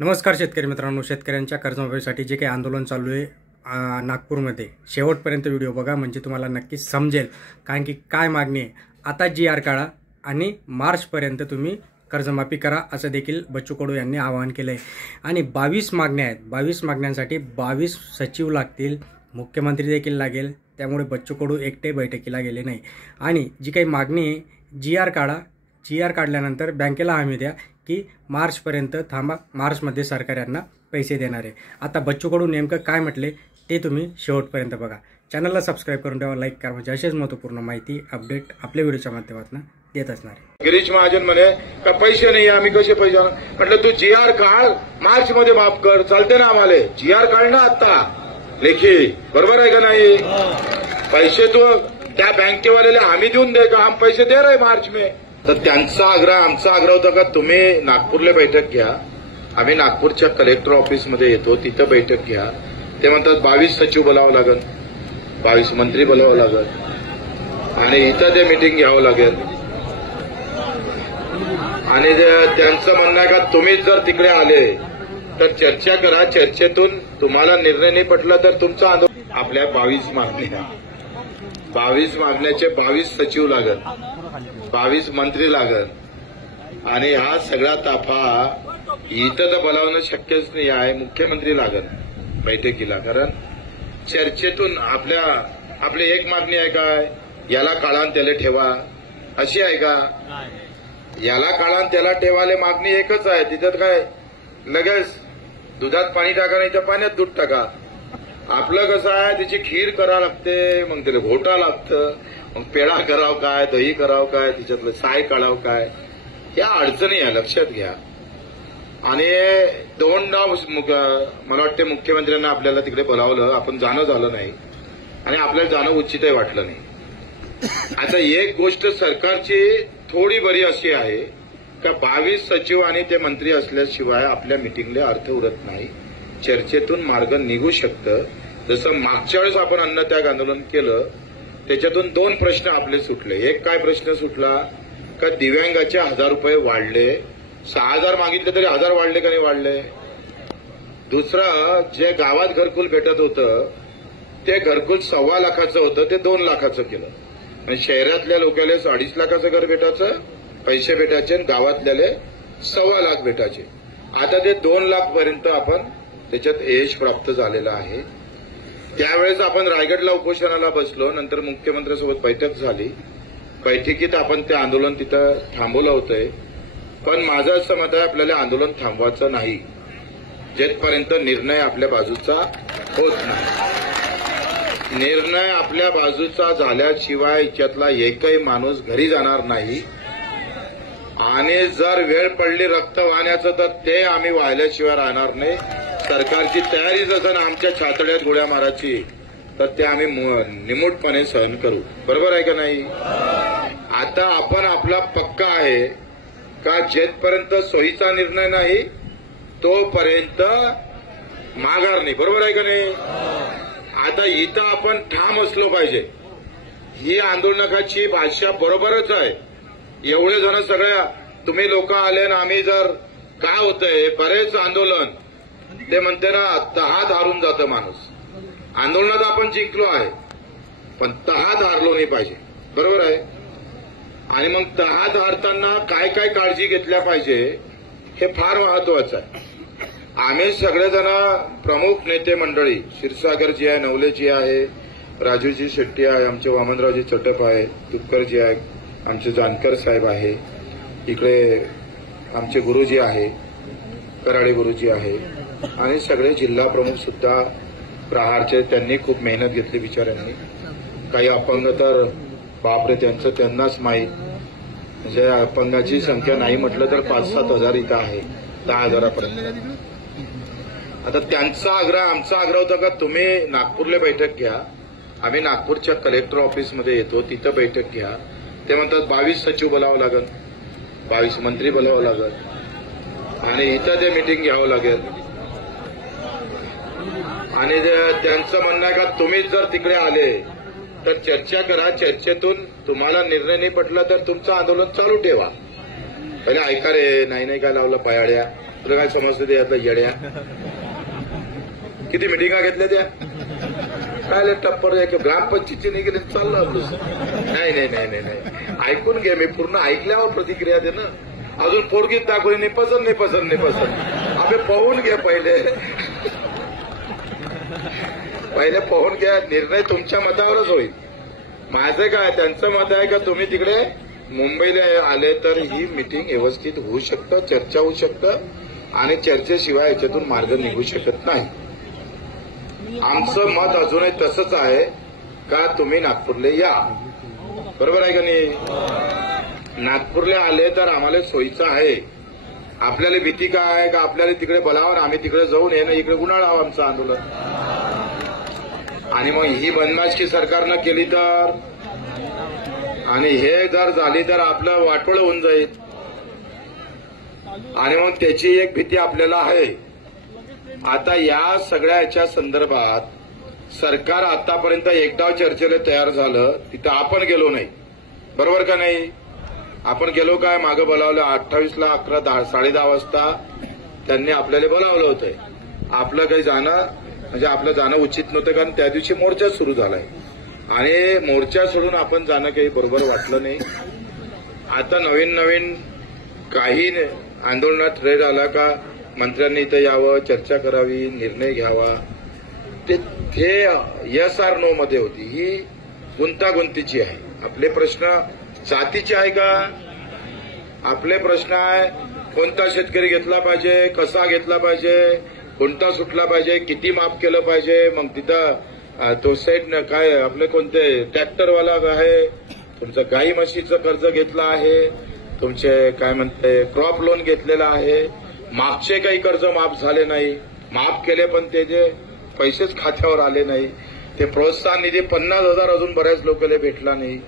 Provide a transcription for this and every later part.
नमस्कार शेतकरी मित्रांनो, शेतकऱ्यांच्या कर्जमाफीसाठी जे काही आंदोलन चालू आहे नागपूरमध्ये, शेवटपर्यंत व्हिडिओ बघा म्हणजे तुम्हाला नक्कीच समजेल. कारण की काय मागणी आहे. आता GR काढा आणि मार्चपर्यंत तुम्ही कर्जमाफी करा असं देखील बच्चू कडू यांनी आवाहन केलं आहे. आणि 22 मागण्या आहेत. 22 मागण्यांसाठी 22 सचिव लागतील, मुख्यमंत्री देखील लागेल. त्यामुळे बच्चू कडू एकटे बैठकीला गेले नाही. आणि जी काही मागणी आहे, GR काढा. GR काढल्यानंतर बँकेला हमी द्या की मार्चपर्यंत थांबा, मार्चमध्ये सरकार यांना पैसे देणार आहे. आता बच्चू कडू नेमकं काय म्हटले ते तुम्ही शेवटपर्यंत बघा. चॅनलला सबस्क्राईब करून ठेवा, लाईक करा, म्हणजे असेच महत्त्वपूर्ण माहिती अपडेट आपल्या व्हिडिओच्या माध्यमातून देत असणार आहे. गिरीश महाजन म्हणे का पैसे नाही, आम्ही कसे पैसे म्हटलं तू GR काढ, मार्च मध्ये माफ कर, चालते ना आम्हाला. GR काढ ना आता लेखी, बरोबर आहे का नाही. पैसे तू त्या बँकेवाल्याला हमी देऊन दे का, हम पैसे दे रहे मार्च में. तर त्यांचा आग्रह, आमचा आग्रह होता का तुम्ही नागपूरला बैठक घ्या. आम्ही नागपूरच्या कलेक्टर ऑफिसमध्ये येतो, तिथं बैठक घ्या. ते म्हणतात 22 सचिव बोलावं लागेल, 22 मंत्री बोलावं लागेल आणि इथं ते मीटिंग घ्यावं लागेल. आणि त्यांचं म्हणणं आहे का तुम्हीच जर तिकडे आले तर चर्चा करा, चर्चेतून तुम्हाला निर्णय नाही पटला तर तुमचा आंदोलन. आपल्या 22 मागण्या, 22 मागण्याचे 22 सचिव लागत, 22 मंत्री लागत आणि हा सगळा ताफा इथं तर बोलावणं शक्यच नाही आहे. मुख्यमंत्री लागत बैठकीला, कारण चर्चेतून आपली एक मागणी आहे काय, याला काढा आणि त्याला ठेवा अशी आहे का. याला काढा आणि त्याला ठेवाले मागणी एकच आहे. तिथं काय लगेच दुधात पाणी टाका नाही तर पाण्यात दूध टाका. आपलं कसं आहे, त्याची खीर करावं लागते, मग त्याला घोटा लागतं, मग पेढा करावं काय, दही करावं काय, तिच्यातलं साय काढावं काय, या अडचणी आहे, लक्षात घ्या. आणि दोनदा मला वाटते मुख्यमंत्र्यांना आपल्याला तिकडे बोलावलं, आपण जाणं झालं नाही आणि आपल्याला जाणं उचितही वाटलं नाही. आता एक गोष्ट सरकारची थोडी बरी अशी आहे का 22 सचिव आणि ते मंत्री असल्याशिवाय आपल्या मिटिंगला अर्थ उरत नाही. चर्चेतून मार्ग निघू शकतं. जसं मागच्या वेळेस आपण अन्नत्याग आंदोलन केलं, त्याच्यातून 2 प्रश्न आपले सुटले. एक काय प्रश्न सुटला का दिव्यांगाचे 1000 रुपये वाढले, 6000 मागितले तरी 1000 वाढले का नाही वाढले. दुसरं, जे गावात घरकुल भेटत होतं ते घरकुल 1.25 लाखाचं होतं, ते 2 लाखाचं केलं. म्हणजे शहरातल्या लोकांना 2.5 लाखाचं घर भेटायचं, पैसे भेटायचे, आणि गावातल्याला 1.25 लाख भेटायचे. आता ते 2 लाख पर्यंत आपण त्याच्यात यश प्राप्त झालेलं आहे. त्यावेळेस आपण रायगडला उपोषणाला बसलो, नंतर मुख्यमंत्र्यांसोबत बैठक झाली. बैठकीत आपण ते आंदोलन तिथं थांबवलं होतंय. पण माझं असं मत आहे, आपल्याला आंदोलन थांबवायचं नाही जेथपर्यंत निर्णय आपल्या बाजूचा होत नाही. निर्णय आपल्या बाजूचा झाल्याशिवाय याच्यातला एकही माणूस घरी जाणार नाही. आणि जर वेळ पडली रक्त वाहण्याचं तर ते आम्ही वाहिल्याशिवाय राहणार नाही. सरकारची तयारी जसं आमच्या छातड्यात गोळ्या मारायची तर ते आम्ही निमूटपणे सहन करू, बरोबर आहे का नाही. आता आपण आपला पक्का आहे का जेथपर्यंत सोयीचा निर्णय नाही तोपर्यंत माघार नाही, बरोबर आहे का नाही. आता इथं आपण ठाम असलो पाहिजे. ही आंदोलनाची भाषा बरोबरच आहे. एवढे जण सगळ्या तुम्ही लोक आले ना, आम्ही जर काय होतंय, बरेच आंदोलन ते म्हणते ना तहात हारून जातं माणूस. आंदोलनात आपण जिंकलो आहे पण तहात हारलो नाही पाहिजे, बरोबर आहे. आणि मग तहात हारताना काय काय काळजी घेतल्या पाहिजे हे फार महत्वाचं आहे. आम्ही सगळेजण प्रमुख नेते मंडळी, क्षीरसागरजी आहे, नवलेजी आहे, राजूजी शेट्टी आहे, आमचे वामनरावजी चटप आहे, तुपकरजी आहे, आमचे जानकर साहेब आहे, इकडे आमचे गुरुजी आहे, कराडे गुरुजी आहे, आणि सगळे जिल्हा प्रमुख सुद्धा प्रहारचे. त्यांनी खूप मेहनत घेतली बिचाऱ्यांनी. काही अपंग तर बापरे त्यांनाच माहीत. म्हणजे अपंगाची संख्या नाही म्हटलं तर 5-7 हजार इथं आहे, 10 हजारापर्यंत. आता त्यांचा आग्रह, आमचा आग्रह होता का तुम्ही नागपूरला बैठक घ्या. आम्ही नागपूरच्या कलेक्टर ऑफिसमध्ये येतो, तिथं बैठक घ्या. ते म्हणतात 22 सचिव बोलावं लागेल, 22 मंत्री बोलावं लागेल आणि इथं ते मीटिंग घ्यावं लागेल. आणि त्यांचं म्हणणं आहे का तुम्हीच जर तिकडे आले तर चर्चा करा, चर्चेतून तुम्हाला निर्णय नाही पटला तर तुमचं आंदोलन चालू ठेवा. पहिले ऐका रे, नाही काय लावलं पायाड्या. तुला काय समजतं ते यातलं येड्या? किती मिटिंगा घेतल्या त्या? काय टप्पर ग्रामपंचायतची नाही गेली चाललं आपलं. नाही ऐकून घे, मी पूर्ण ऐकल्यावर प्रतिक्रिया दे ना. अजून पोरगीत दाखवली नाही पसंत. अबे पाहून घ्या पहिले पाहून घ्या. निर्णय तुमच्या मतावरच होईल. माझं काय, त्यांचं मत आहे का तुम्ही तिकडे मुंबईला आले तर ही मिटिंग व्यवस्थित होऊ शकतं, चर्चा होऊ शकतं आणि चर्चेशिवाय याच्यातून मार्ग निघू शकत नाही. आमचं मत अजूनही तसंच आहे का तुम्ही नागपूरला या. बरोबर आहे का नाही? नागपूरला आले तर आम्हाला सोयीचं आहे. आपल्याला भीती काय आहे का आपल्याला तिकडे बोलावं आम्ही तिकडे जाऊन येणं इकडे गुन्हाळावं आमचं आंदोलन. आणि मग ही बदमाशी सरकारनं केली तर आणि हे जर झाली तर आपलं वाटोळं होऊन जाईल. आणि मग त्याची एक भीती आपल्याला आहे. आता या सगळ्याच्या संदर्भात सरकार आतापर्यंत एकदा चर्चेला तयार झालं, तिथं आपण गेलो नाही. बरोबर का नाही? आपण गेलो काय? मागं बोलावलं 28ला 11:10 वाजता त्यांनी आपल्याला बोलावलं होतं. आपलं काही जाणं म्हणजे आपलं जाणं उचित नव्हतं, कारण त्या दिवशी मोर्चा सुरू झालाय आणि मोर्चा सोडून आपण जाणं काही बरोबर वाटलं नाही. आता नवीन काही आंदोलनात रेड आला का मंत्र्यांनी इथं यावं, चर्चा करावी, निर्णय घ्यावा. ते यस आर नो मध्ये होती. ही गुंतागुंतीची आहे. आपले प्रश्न जातीचे आहे का? आपले प्रश्न आहे कोणता शेतकरी घेतला पाहिजे, कसा घेतला पाहिजे, कोणता सुटला पाहिजे, किती माफ केलं पाहिजे. मग तिथं तो सेट काय आपले कोणते ट्रॅक्टरवाला आहे, तुमचं गाई म्हशीचं कर्ज घेतलं आहे, तुमचे काय म्हणते क्रॉप लोन घेतलेलं आहे, मागचे काही कर्ज माफ झाले नाही, माफ केले पण ते जे पैसेच खात्यावर आले नाही, ते प्रोत्साहन निधी 50,000 अजून बऱ्याच लोकांना भेटला नाही.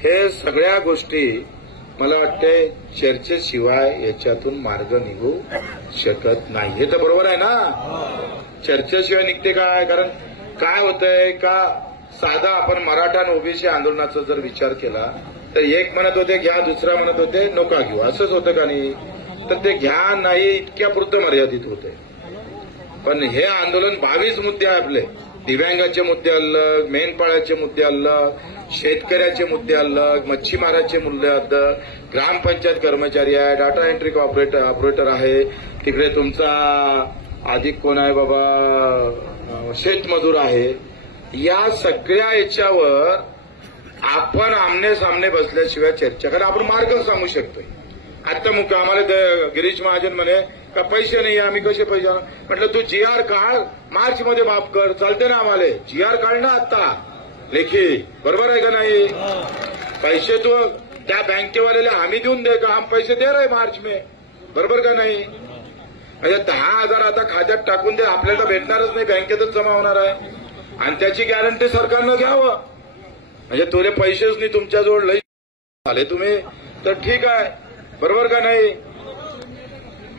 हे सगळ्या गोष्टी मला वाटते चर्चेशिवाय याच्यातून मार्ग निघू शकत नाही. हे तर बरोबर आहे ना? चर्चेशिवाय निघते काय? कारण काय होतंय का साधा आपण मराठा आणि ओबीसी आंदोलनाचा जर विचार केला तर एक म्हणत होते घ्या, दुसरा म्हणत होते नका घेऊ. असंच होतं का नाही? तर ते घ्या नाही इतक्यापुरतं मर्यादित होते. पण हे आंदोलन 22 मुद्दे आहे आपले. दिव्यांगाचे मुद्दे अलग, मेंढपाळाचे मुद्दे अलग, शेतकऱ्याचे मुद्दे अलग, मच्छीमाराचे मुद्दे अलग, ग्रामपंचायत कर्मचारी आहे, डाटा एंट्री ऑपरेटर आहे, तिकडे तुमचा अधिक कोण आहे बाबा, शेतमजूर आहे. या सगळ्या याच्यावर आपण आमने सामने बसल्याशिवाय चर्चा करा. आपण मार्ग सांगू शकतोय. आता मुख्य आम्हाला गिरीश महाजन म्हणे का पैसे नाही, आम्ही कसे पैसे आणू? म्हटलं तू GR काढ, मार्च मध्ये माफ कर, चालते ना आम्हाला. GR काढ ना आता लेखी. बरोबर आहे का नाही? पैसे तू त्या बँकेवाल्याला आम्ही देऊन दे का, हम पैसे दे रहे मार्च में. बरोबर का नाही? म्हणजे 10,000 आता खात्यात टाकून दे, आपल्याला भेटणारच नाही, बँकेतच जमा होणार आहे आणि त्याची गॅरंटी सरकारनं घ्यावं. म्हणजे तुले पैसेच नाही तुमच्याजवळ लई आले तुम्ही तर ठीक आहे. बरोबर का नाही?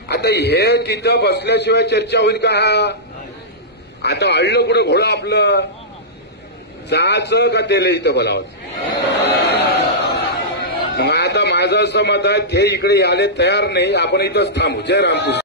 आता हे तिथं बसल्याशिवाय चर्चा होईल का? आता अळलं कुठं घोडं आपलं जायचं का तेले इथं बोलावं? मग आता माझं असं मत आहे ते इकडे यायला तयार नाही, आपण इथंच थांबू. जय रामकृष्ण.